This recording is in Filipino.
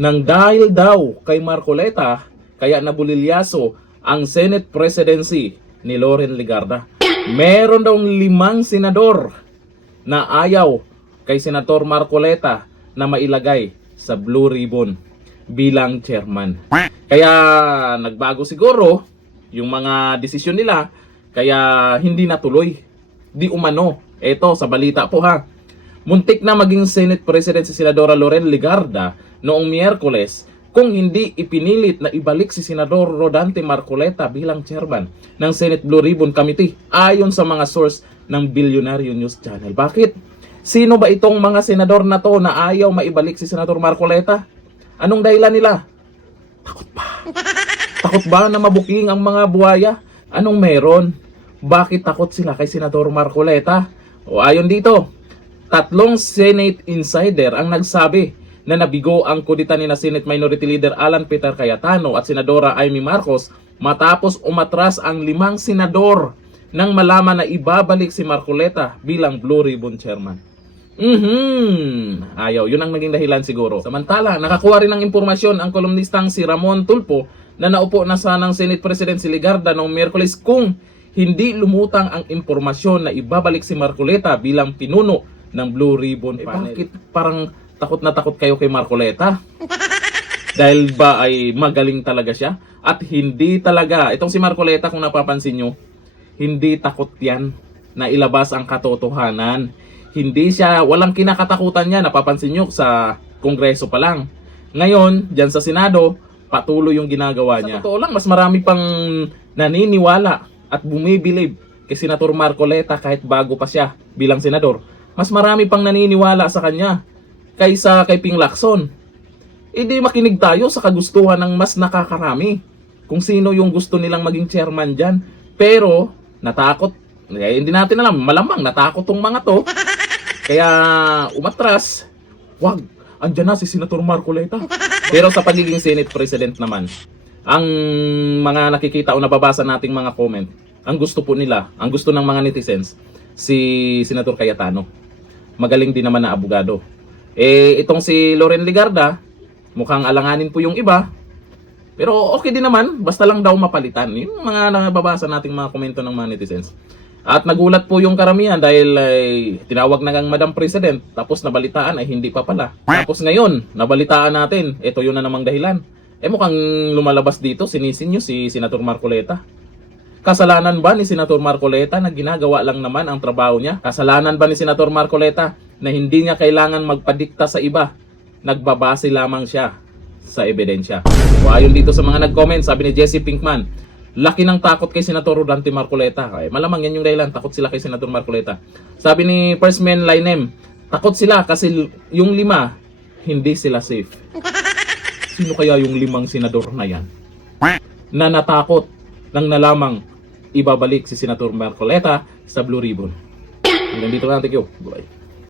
nang dahil daw kay Marcoleta, kaya nabulilyaso ang Senate presidency ni Loren Legarda. Meron daw 5 senador na ayaw kay Senator Marcoleta na mailagay sa Blue Ribbon bilang chairman. Kaya nagbago siguro yung mga desisyon nila, kaya hindi natuloy. Di umano, eto sa balita po ha. Muntik na maging Senate President si Senadora Loren Legarda noong Miyerkules kung hindi ipinilit na ibalik si Senador Rodante Marcoleta bilang chairman ng Senate Blue Ribbon Committee ayon sa mga source ng Billionaire News Channel. Bakit? Sino ba itong mga senador na to na ayaw maibalik si Senador Marcoleta? Anong dahilan nila? Takot ba? Takot ba na mabuking ang mga buhaya? Anong meron? Bakit takot sila kay Senador Marcoleta? O ayon dito, 3 Senate insider ang nagsabi na nabigo ang kudita ni na Senate Minority Leader Alan Peter Cayetano at Senadora Amy Marcos matapos umatras ang 5 senador nang malaman na ibabalik si Marcoleta bilang Blue Ribbon Chairman. Ayaw, yun ang naging dahilan siguro. Samantala, nakakuha rin ng impormasyon ang kolumnistang si Ramon Tulfo na naupo na sanang Senate President si Legarda noong Miyerkules kung hindi lumutang ang impormasyon na ibabalik si Marcoleta bilang pinuno ng Blue Ribbon Panel. Bakit parang takot na takot kayo kay Marcoleta? Dahil ba ay magaling talaga siya? At hindi talaga, itong si Marcoleta kung napapansin nyo, hindi takot yan na ilabas ang katotohanan. Hindi siya, walang kinakatakutan niya, napapansin nyo sa Kongreso pa lang. Ngayon, dyan sa Senado, patuloy yung ginagawa niya. Sa totoo lang, mas marami pang naniniwala at bumibilib kay Senator Marcoleta kahit bago pa siya bilang senador. Mas marami pang naniniwala sa kanya kaysa kay Ping Lacson. Di makinig tayo sa kagustuhan ng mas nakakarami kung sino yung gusto nilang maging chairman dyan. Pero natakot, hindi natin alam, malamang natakot tong mga to. Kaya umatras, wag, andyan na si Senator Marcoleta. Pero sa pagiging Senate President naman, ang mga nakikita o nababasa nating mga comment, ang gusto po nila, ang gusto ng mga netizens, si Senator Cayetano. Magaling din naman na abogado. Itong si Loren Legarda, mukhang alanganin po yung iba. Pero okay din naman, basta lang daw mapalitan. Yung mga nababasa nating mga komento ng mga netizens. At nagulat po yung karamihan dahil tinawag na ngang Madam President, tapos nabalitaan ay hindi pa pala. Tapos ngayon, nabalitaan natin, ito yun na namang dahilan. Mukhang lumalabas dito, sinisin nyo si Senator Marcoleta. Kasalanan ba ni Senator Marcoleta na ginagawa lang naman ang trabaho niya? Kasalanan ba ni Senator Marcoleta na hindi niya kailangan magpadikta sa iba? Nagbabase lamang siya sa ebidensya. O ayon dito sa mga nag-comment, sabi ni Jesse Pinkman, laki ng takot kay Senator Rodante Marcoleta. Malamang yan yung dahilan, takot sila kay Senator Marcoleta. Sabi ni First Man Linem, takot sila kasi yung 5, hindi sila safe. Sino kaya yung 5 senador na yan? Na natakot nang nalamang ibabalik si Senator Marcoleta sa Blue Ribbon. Hanggang dito lang, thank you. Bye.